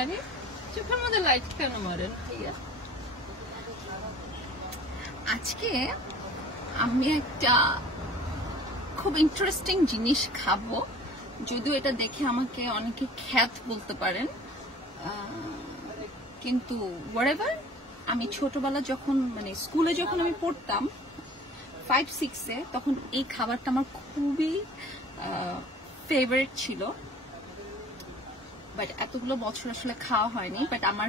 আরে চোখের মধ্যে লাইট কেন মারেন ভাইয়া? আজকে আমি একটা খুব ইন্টারেস্টিং জিনিস খাবো, যদিও এটা দেখে আমাকে অনেকে খ্যাত বলতে পারেন, কিন্তু whatever, আমি ছোটবেলা যখন মানে স্কুলে যখন আমি পড়তাম 5-6-এ, তখন এই খাবারটা আমার খুবই ফেভারিট ছিল, বাট এতগুলো বছর আসলে খাওয়া হয়নি। বাট আমার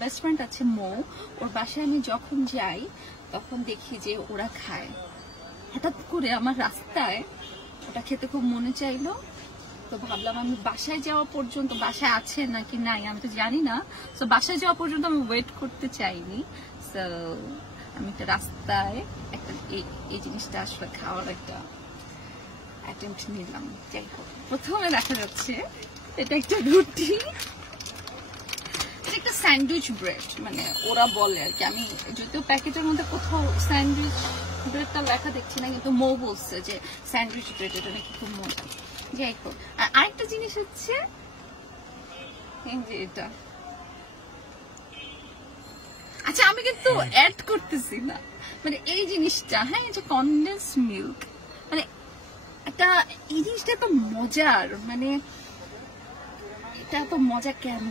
বেস্ট ফ্রেন্ড আছে মৌ, ওর বাসায় আমি যখন যাই তখন দেখি যে ওরা খায়। হঠাৎ করে আমার রাস্তায় ওটা খেতে খুব মনে চাইলো, তো ভাবলাম আমি বাসায় যাওয়া পর্যন্ত, বাসায় আছে নাকি নাই আমি তো জানি না, তো বাসায় যাওয়া পর্যন্ত আমি ওয়েট করতে চাইনি। সো আমি একটা রাস্তায় একটা এই জিনিসটা আসলে খাওয়ার একটা অ্যাটেম্পট নিলাম। যাই হোক, প্রথমে দেখা যাচ্ছে এটা একটা রুটি, এটা একটা স্যান্ডউইচ ব্রেড, মানে ওরা বলে আর কি, আমি যদিও প্যাকেটের মধ্যে কোথাও স্যান্ডউইচ ব্রেডটা লেখা দেখছি না, কিন্তু মৌ বলছে যে স্যান্ডউইচ ব্রেড এটা নাকি খুব মজা। যাই হোক, আর আরেকটা জিনিস হচ্ছে যে এটা, আচ্ছা আমি কিন্তু অ্যাড করতেছি না, মানে এই জিনিসটা, হ্যাঁ, এই যে কনডেন্স মিল্ক, মানে একটা এই জিনিসটা এত মজার, মানে এটা এত মজা কেন?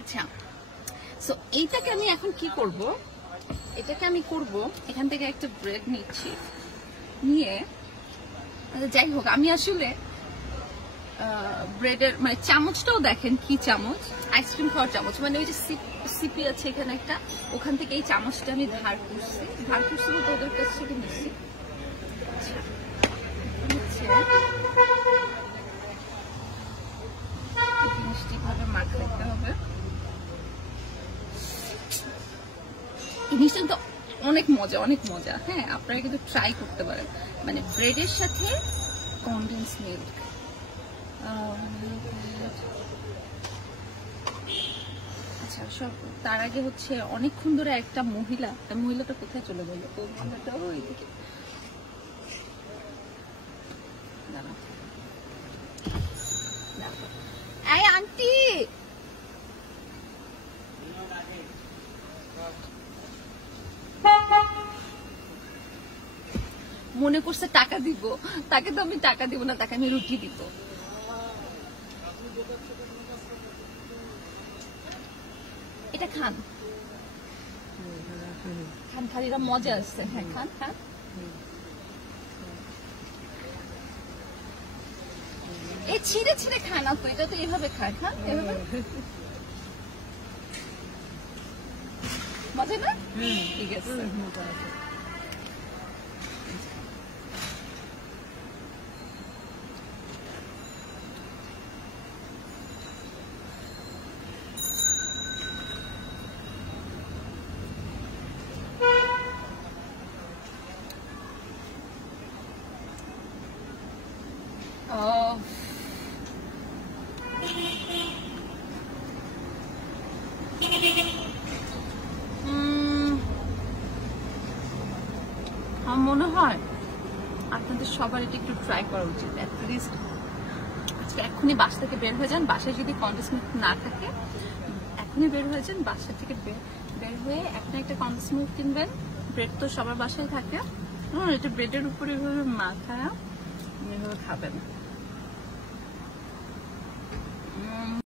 আচ্ছা, সো এইটাকে আমি এখন কি করব, এটাকে আমি করব এখান থেকে একটা ব্রেড নিচ্ছি, নিয়ে যাই হোক, আমি আসলে ব্রেডের মানে চামচটাও দেখেন কি চামচ, আইসক্রিম খাওয়ার চামচ, মানে ওই যে সিপি আছে এখানে একটা, ওখান থেকে এই চামচটা আমি ধার করছি বলতে ওদের কাছ থেকে নিচ্ছি। জিনিসটি ভাবে মাখাতে হবে, জিনিসটা তো অনেক মজা, হ্যাঁ, আপনারা কিন্তু ট্রাই করতে পারেন, মানে ব্রেডের সাথে কনডেন্স মিল্ক। আচ্ছা, সব তার আগে হচ্ছে অনেকক্ষণ ধরে একটা মহিলাটা কোথায় চলে গেল, ও মহিলাটাও এইদিকে, এই আন্টি মনে করছে টাকা দিব, তাকে তো আমি টাকা দিব না, তাকে আমি রুটি দিব। এটা খান খালিরা মজা আসছে, হ্যাঁ খান। এই ছিঁড়ে খান, আপু এটা তো এইভাবে খায়, খান এভাবে, মজা না? ঠিক আছে, আমার মনে হয় আপনাদের সবার এটা একটু ট্রাই করা উচিত। অ্যাটলিস্ট আজকে এখনই বাসা থেকে বের হয়ে যান, বাসায় যদি কনডেন্স মিল্ক না থাকে এখনই বের হয়ে যান, বাসা থেকে বের হয়ে একটা কনডেন্স মিল্ক কিনবেন, ব্রেড তো সবার বাসায় থাকে, এটা ব্রেডের উপরে এভাবে মাখায় এভাবে খাবেন।